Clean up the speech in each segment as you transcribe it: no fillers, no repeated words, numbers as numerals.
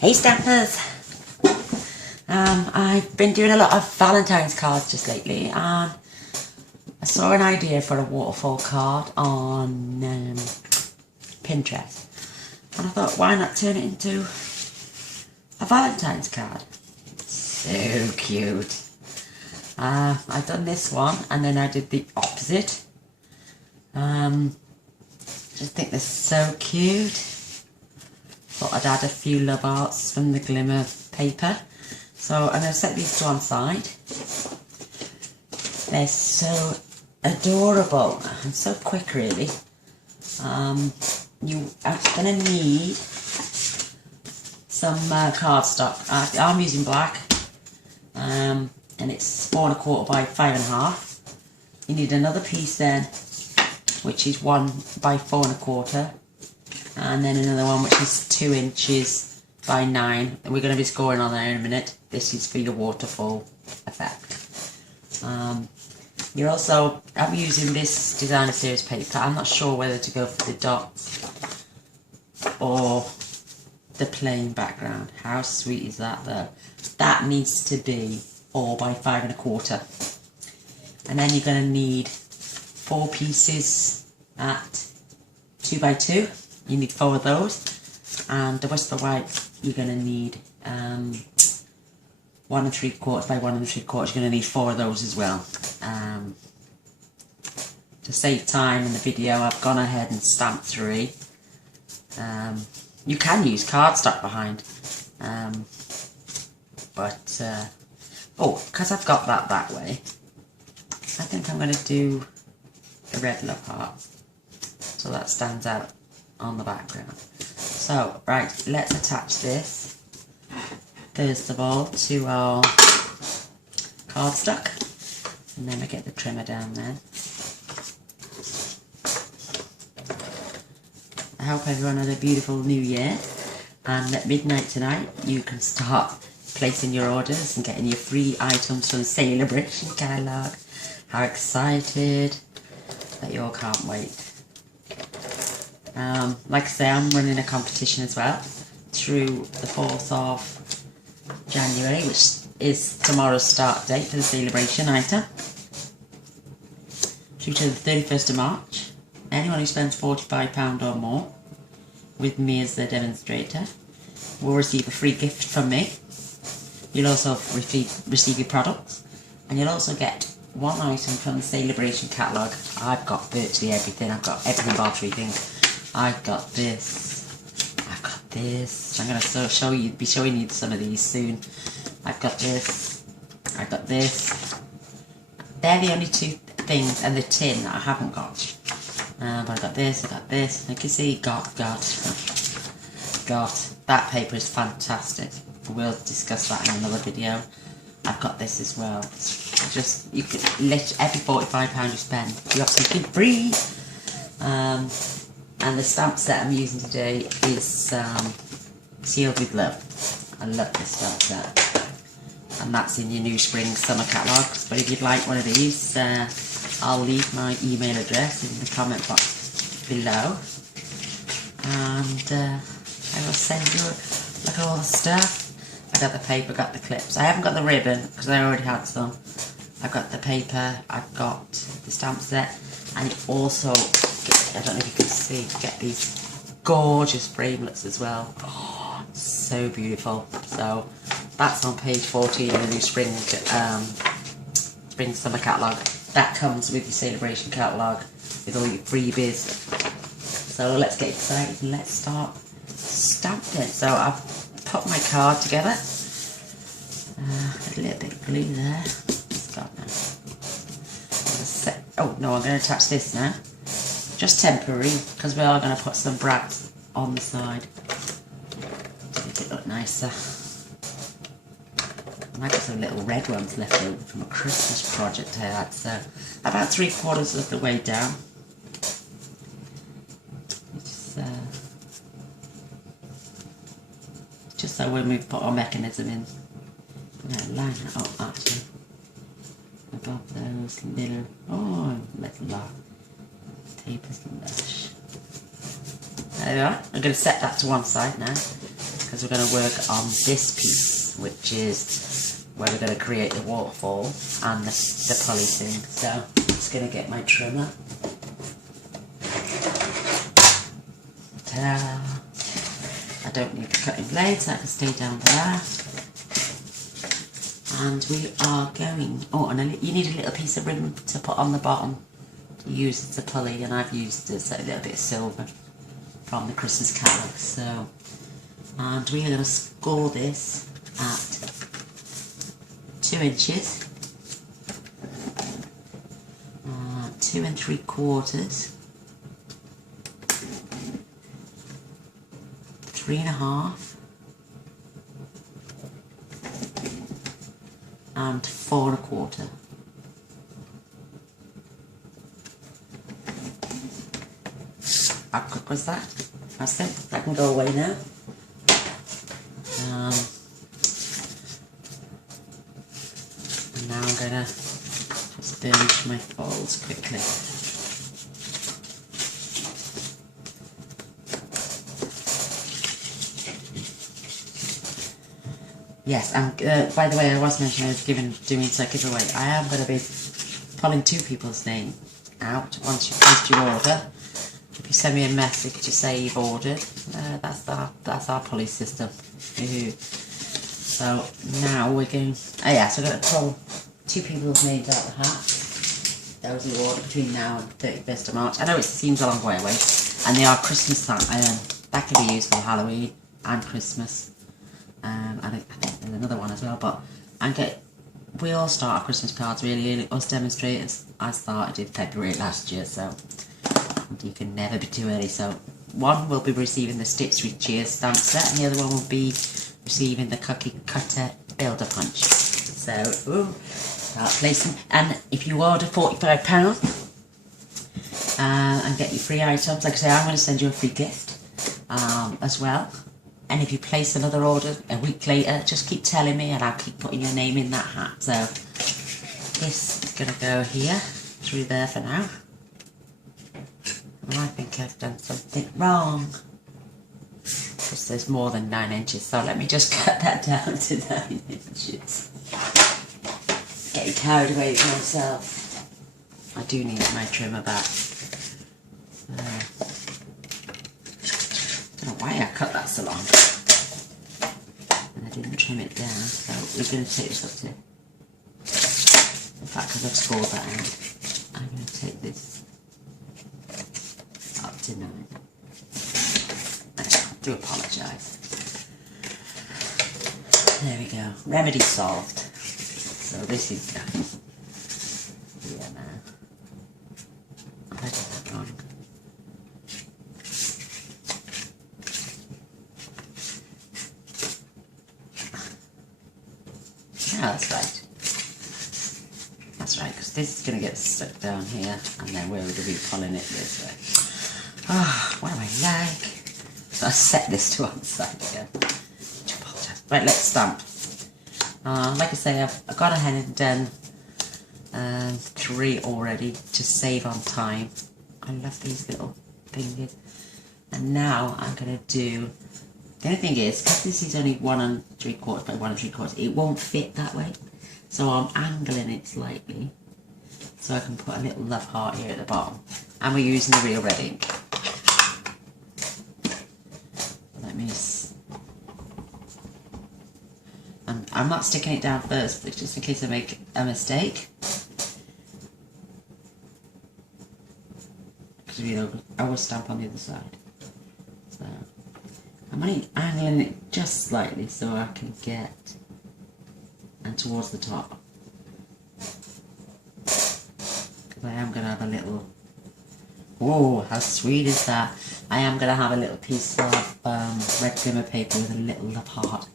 Hey Stampers! I've been doing a lot of Valentine's cards just lately, and I saw an idea for a waterfall card on Pinterest, and I thought, why not turn it into a Valentine's card? So cute. I've done this one, and then I did the opposite. Just think they're so cute. Thought I'd add a few love arts from the glimmer paper. So I'm going to set these to one side. They're so adorable and so quick, really. You are going to need some cardstock. I'm using black, and it's 4 1/4 by 5 1/2. You need another piece then, which is 1 by 4 1/4. And then another one which is 2 inches by 9. And we're going to be scoring on there in a minute. This is for your waterfall effect. I'm using this designer series paper. I'm not sure whether to go for the dots or the plain background. How sweet is that though? That needs to be 4 by 5 1/4. And then you're going to need 4 pieces at 2 by 2. You need 4 of those, and the rest of the white you're going to need 1 3/4 by 1 3/4. You're going to need 4 of those as well. To save time in the video, I've gone ahead and stamped 3. You can use cardstock behind, because I've got that way, I think I'm going to do a red love heart, so that stands out on the background. So, right, let's attach this first of all to our cardstock, and then I get the trimmer down then. I hope everyone had a beautiful new year, and at midnight tonight you can start placing your orders and getting your free items from the Celebration catalogue. How excited that you all can't wait. Like I say, I'm running a competition as well through the 4th of January, which is tomorrow's start date for the celebration item, through to the 31st of March. Anyone who spends £45 or more with me as the demonstrator will receive a free gift from me. You'll also receive your products, and you'll also get 1 item from the celebration catalogue. I've got virtually everything. I've got everything bar 3 things. I've got this. I've got this. I'm going to be showing you some of these soon. I've got this. I've got this. They're the only 2 things, and the tin that I haven't got. But I've got this. I've got this. You can see, got. That paper is fantastic. We'll discuss that in another video. I've got this as well. You could every £45 you spend, you have something free. And the stamp set I'm using today is Sealed with Love. I love this stamp set, and that's in your new spring summer catalogues. But if you'd like one of these, I'll leave my email address in the comment box below, and I will send you look at all the stuff. I got the paper, got the clips. I haven't got the ribbon because I already had some. I've got the paper, I've got the stamp set, and it also, I don't know if you can see, get these gorgeous framelits as well. Oh, so beautiful. So that's on page 14 in the new spring summer catalogue. That comes with your celebration catalogue with all your freebies. So let's get excited and let's start stamping. So I've put my card together. A little bit of glue there. Oh no, I'm going to attach this now. Just temporary, because we are going to put some brads on the side to make it look nicer. I might get some little red ones left over from a Christmas project I had, so about 3/4 of the way down. Just so when we put our mechanism in, line that up actually above those little tapers and lush. There we are. I'm going to set that to one side now, because because we're going to work on this piece, which is where we're going to create the waterfall and the pulley thing. So I'm just going to get my trimmer. Ta-da! I don't need the cutting blade, so I can stay down there. And we are going, oh, and you need a little piece of ribbon to put on the bottom to use as a pulley, and I've used this, a little bit of silver from the Christmas catalogue. So, and we are going to score this at 2 inches, 2 3/4, 3 1/2, and 4 1/4. How quick was that? That's it. That can go away now. And now I'm gonna just burnish my folds quickly. Yes, and by the way, I was mentioning I was doing a giveaway. I am going to be pulling 2 people's name out once you've placed your order. If you send me a message to say you've ordered, that's our pulley system. So now we're going. Oh yeah, so I'm going to pull 2 people's names out of the hat. Those who order between now and 31st of March. I know it seems a long way away, and they are Christmas time. That can be used for Halloween and Christmas. And I think there's another one as well, but we all start our Christmas cards really early, us demonstrators. I started in February last year, so you can never be too early. So one will be receiving the Stitch Street Cheers stamp set, and the other one will be receiving the Cookie Cutter Builder Punch. So, start placing, and if you order £45 and get your free items, like I say, I'm going to send you a free gift as well. And if you place another order a week later, just keep telling me and I'll keep putting your name in that hat. So this is going to go here, through there for now. And I think I've done something wrong, because there's more than 9 inches. So let me just cut that down to 9 inches. Getting carried away with myself. I do need my trimmer back. I don't know why I cut that so long, and I didn't trim it down, so we're going to take this up to, in fact, because I've scored that out, I'm going to take this up to 9. I do apologise. There we go, remedy solved. So this is done. Yeah, now. I did that wrong. Oh, that's right. That's right, because this is going to get stuck down here, and then we're going to be pulling it this way. Ah, what do I like? So I set this to one side again. Right, let's stamp. Like I say, I've gone ahead and done 3 already to save on time. I love these little fingers. And now I'm going to do. The only thing is, because this is only 1 3/4 by 1 3/4, it won't fit that way. So I'm angling it slightly, so I can put a little love heart here at the bottom. And we're using the real red ink. Let me. And I'm not sticking it down first, but just in case I make a mistake. Because I will stamp on the other side. So. I'm only angling it just slightly so I can get and towards the top, because I am going to have a little, oh how sweet is that, I am going to have a little piece of red glimmer paper with a little love heart,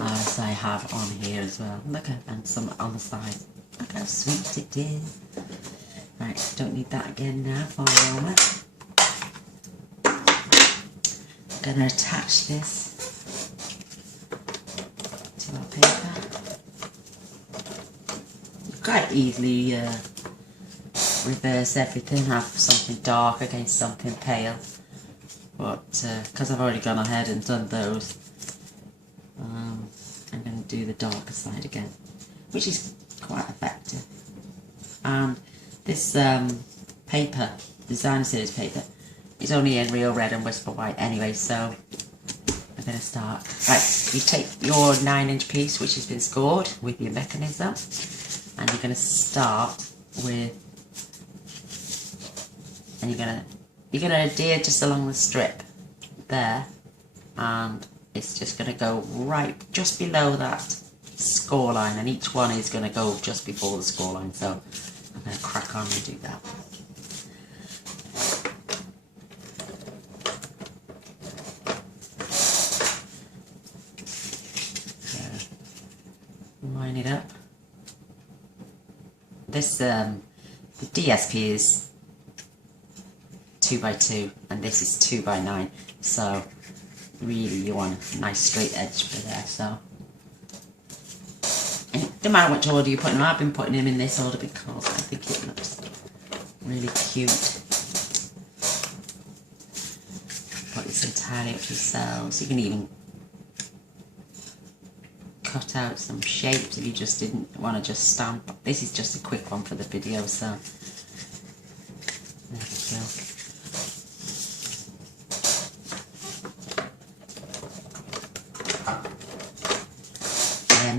as I have on here as well. Look at, and some on the side. Look how sweet it is. Right, don't need that again now for a moment. Going to attach this to our paper. You quite easily reverse everything, have something dark against something pale, but because I've already gone ahead and done those, I'm going to do the darker side again, which is quite effective. And this paper, designer series paper, is only in real red and whisper white anyway, so I'm going to start. Right, you take your 9-inch piece which has been scored with your mechanism, and you're going to start with, and you're going to adhere just along the strip there, and it's just going to go right just below that score line, and each one is going to go just before the score line, so I'm going to crack on and do that. Line it up. This the DSP is 2x2 and this is 2x9, so really you want a nice straight edge for there. So and it doesn't matter which order you put them. I've been putting them in this order because I think it looks really cute. But it's entirely up to yourselves. You can even cut out some shapes if you just didn't want to just stamp. This is just a quick one for the video, so there we go.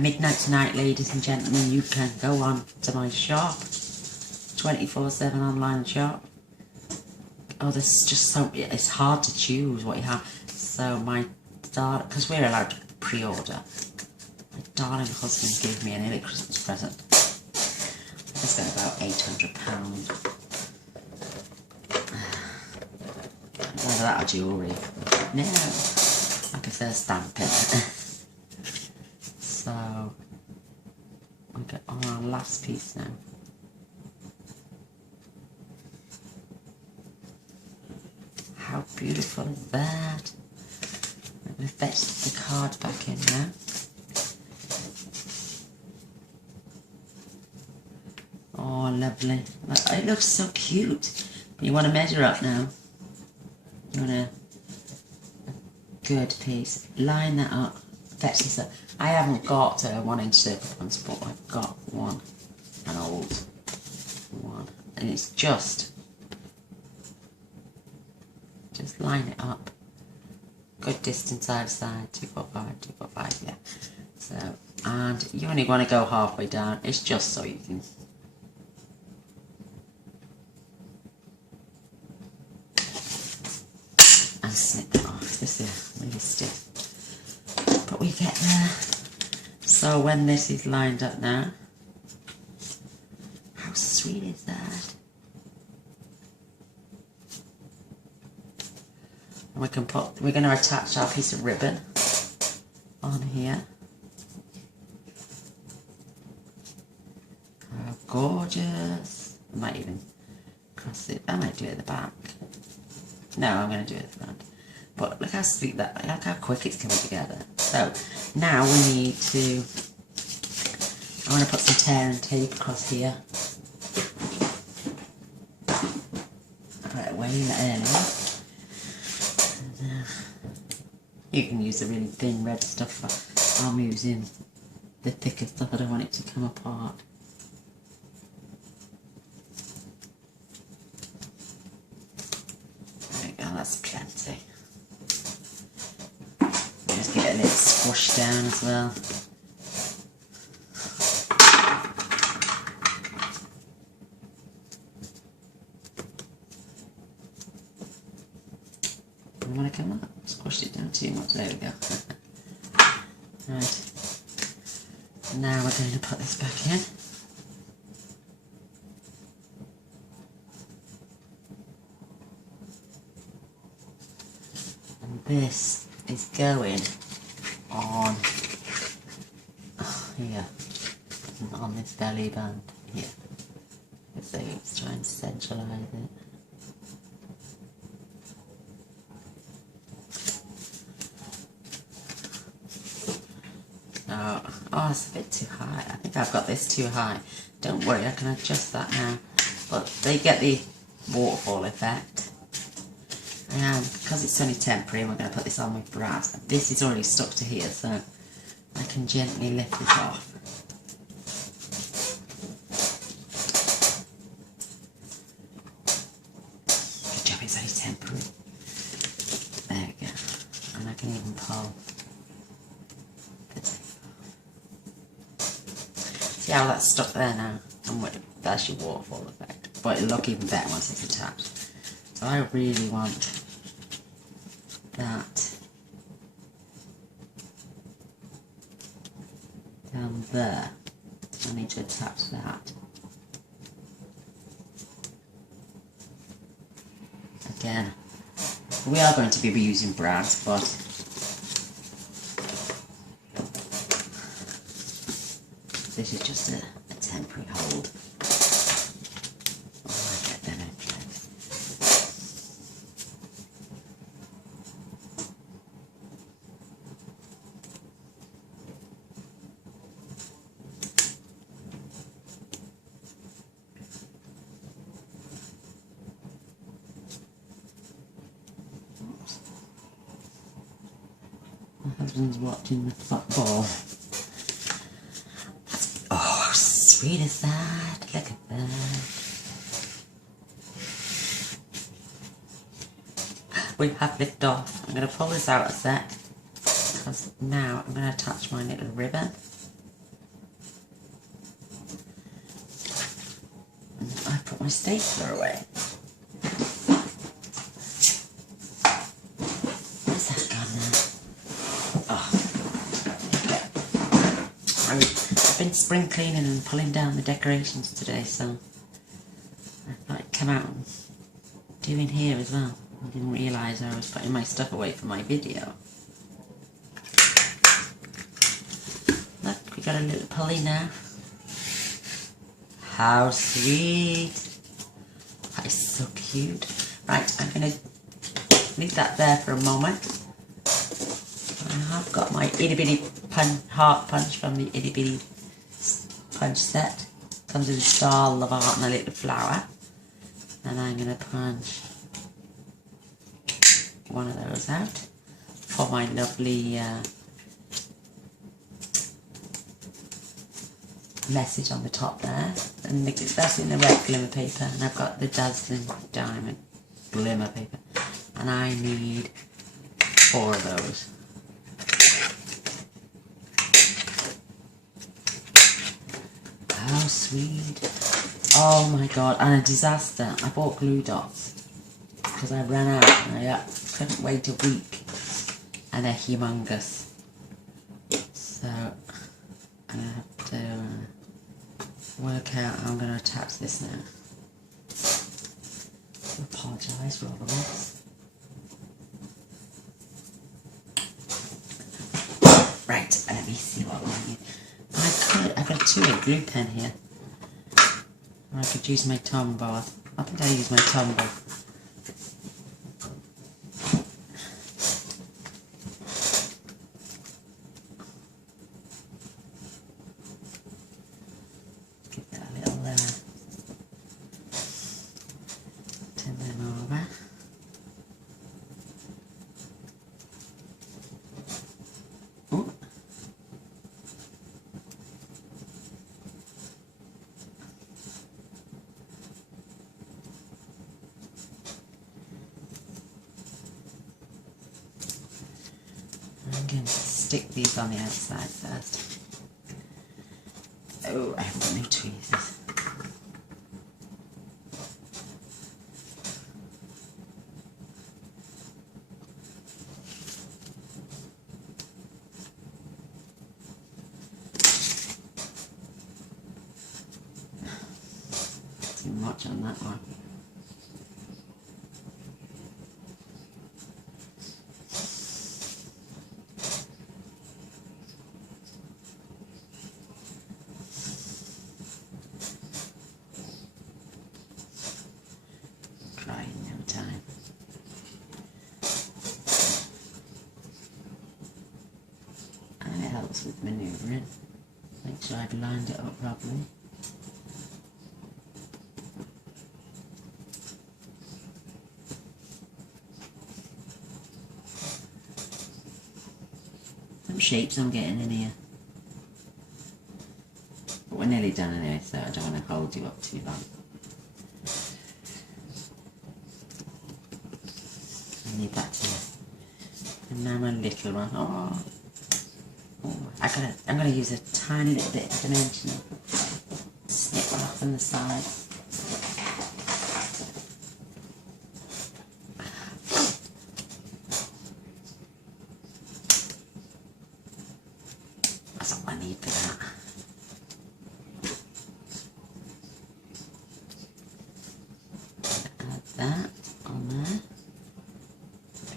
Midnight tonight, ladies and gentlemen, you can go on to my shop, 24/7 online shop. Oh, there's just so, it's hard to choose what you have. So my daughter, because we're allowed to pre-order, my darling husband gave me an early Christmas present. I spent about £800. Whether that or jewellery. No, I prefer stamping. So we get on our last piece now. How beautiful is that? I'm going to fetch the card back in now. Oh, lovely. It looks so cute. But you want to measure up now. You want a good piece. Line that up. Fetch this up. I haven't got a 1-inch circle ones, but I've got one. An old one. And it's just line it up. Good distance either side. 245, 245, yeah. So, and you only want to go halfway down. It's just so you can and snip it off. This is really stiff. But we get there. So when this is lined up now, how sweet is that? And we can put, we're going to attach our piece of ribbon on here. How gorgeous. I might even cross it. I might do it at the back. No, I'm going to do it at the front. But look how sweet that, look how quick it's coming together. So now we need to, I want to put some tear and tape across here. Right, way in earlier. You can use the really thin red stuff. I'm using the thicker stuff. I don't want it to come apart. There we go, that's plenty. Just get a little squash down as well. You want to come up? Squashed it down too much. There we go. Right. Now we're going to put this back in. And this is going on here, on this belly band here. So let's try and centralise it. Oh, it's a bit too high. I think I've got this too high. Don't worry, I can adjust that now. But they get the waterfall effect. And because it's only temporary, we're going to put this on with brass. This is already stuck to here, so I can gently lift it off. Good job, it's only temporary. There we go. And I can even pull the tape off. See how that's stuck there now? And that's your waterfall effect. But it'll look even better once it's attached. So I really want that down there. I need to attach that. Again, we are going to be using brads, but this is just a temporary hold. Oh, I get them in place. My husband's watching the football. Oh, how sweet is that? Look at that. We have lift off. I'm going to pull this out a sec, because now I'm going to attach my little ribbon. And I put my stapler away. Where's that gone now? Oh, I've been spring cleaning and pulling down the decorations today, so I thought I'd come out and do in here as well. I didn't realise I was putting my stuff away for my video. Look, we got a little pulley now. How sweet! That is so cute. Right, I'm going to leave that there for a moment. I've got my itty bitty heart punch from the itty bitty punch set. Comes with a star, love heart and a little flower. And I'm going to punch one of those out for my lovely message on the top there. And that's in the red glimmer paper. And I've got the dazzling diamond glimmer paper. And I need 4 of those. How sweet. Oh my god, and a disaster. I bought glue dots because I ran out and I couldn't wait a week. And they're humongous. So I'm going to have to work out how I'm going to attach this now. I apologise for all the mess. Right, let me see what I need. I've got a 2A glue pen here. Or I could use my Tombow. I think I'll use my Tombow. Give that a little turn them over. Ooh. I'm going to stick these on the outside first. Oh, I haven't got no tweezers. Too much on that one. With manoeuvring, make sure I've lined it up properly. Some shapes I'm getting in here. we're nearly done anyway, so I don't want to hold you up too long. I need that to enamel a little one. Oh, I'm gonna use a tiny little bit of dimensional. Snip one off on the side. That's all I need for that. Add that on there.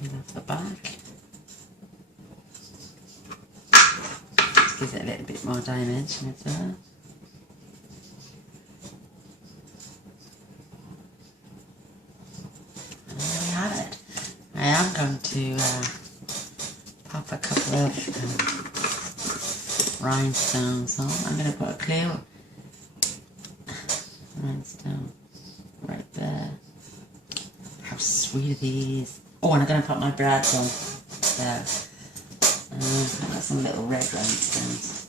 Peel off the back. Just gives it a little bit more dimension as well. And there we have it. I am going to pop a couple of rhinestones on. I'm going to put a clear rhinestone right there. How sweet are these? Oh, and I'm going to put my brads on there. I've got some little red rhinestones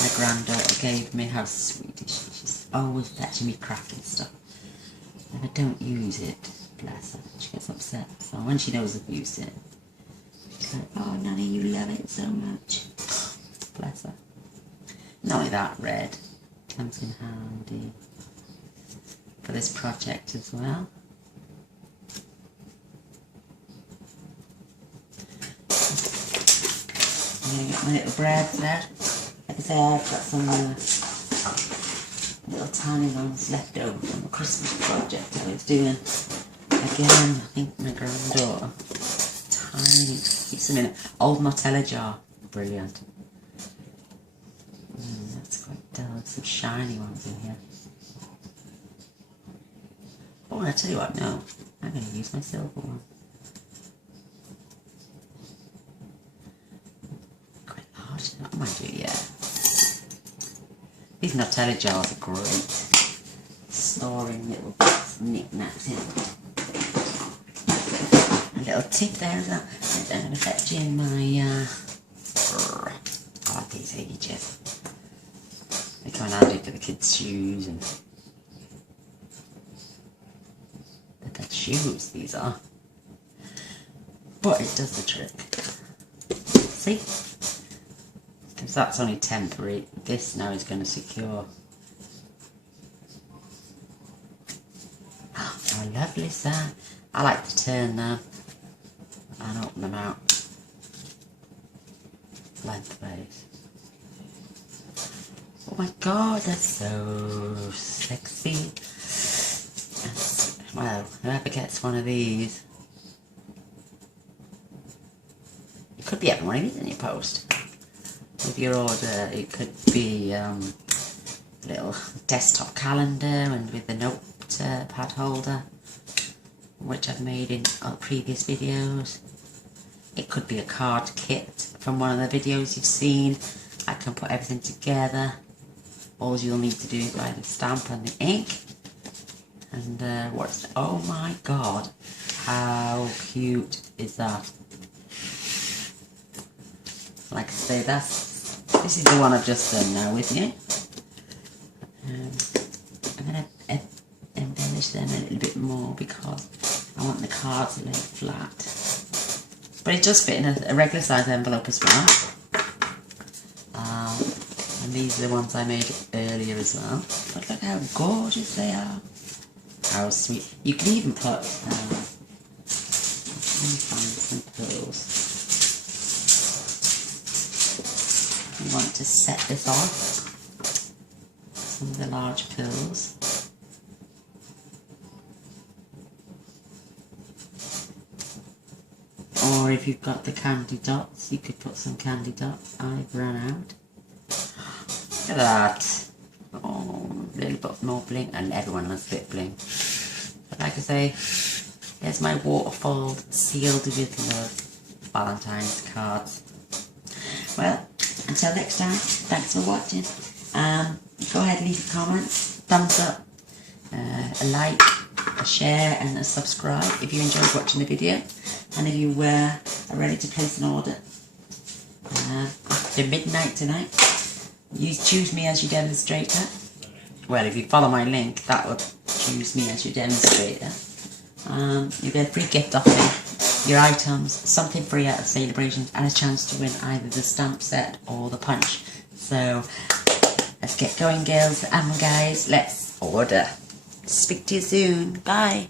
my granddaughter gave me. How sweet is she? She's always letting me crafting stuff. And I don't use it, bless her. She gets upset. So when she knows I've used it, she's like, oh, Nanny, you love it so much. Bless her. Not only that, red comes in handy for this project as well. I'm going to get my little breads there. Like I say, I've got some little tiny ones left over from the Christmas project I was doing. Again, I think my granddaughter, tiny, keeps them in an old Nutella jar. Brilliant. That's quite dull. Some shiny ones in here. Oh, I tell you what, no. I'm going to use my silver one. Quite large. I might do, yeah. These Nutella jars are great. Storing little knick-knacks in. A little tip there as well. I'm going to fetch in my, I like these ages. They come in handy for the kids' shoes and the shoes these are. But it does the trick. See? Because that's only temporary. This now is going to secure. Oh, how lovely is that? I like to turn them and open them out lengthways. Oh my god, that's so sexy. Well, whoever gets one of these, you could be having one of these in your post. With your order, it could be a little desktop calendar and with the notepad holder, which I've made in previous videos. It could be a card kit from one of the videos you've seen. I can put everything together. All you'll need to do is buy the stamp and the ink. And oh my god, how cute is that? Like I say, this is the one I've just done now with you. I'm going to embellish them a little bit more because I want the cards a little flat. But it does fit in a regular size envelope as well. And these are the ones I made earlier as well. But look how gorgeous they are. How sweet. You can even put, let me find some pearls. You want to set this off. Some of the large pearls. Or if you've got the candy dots, you could put some candy dots. I've run out. Look at that. Oh, a little bit more bling, and everyone loves a bit bling. But like I say, there's my Waterfall sealed with love Valentine's cards. Well, until next time, thanks for watching. Go ahead, leave a comment, thumbs up, a like, a share and a subscribe if you enjoyed watching the video. And if you are ready to place an order after midnight tonight, You choose me as your demonstrator. Well, if you follow my link, that would choose me as your demonstrator. You get a free gift off me, your items, something free out of celebrations, and a chance to win either the stamp set or the punch. So let's get going, girls and guys. Let's order. Speak to you soon. Bye.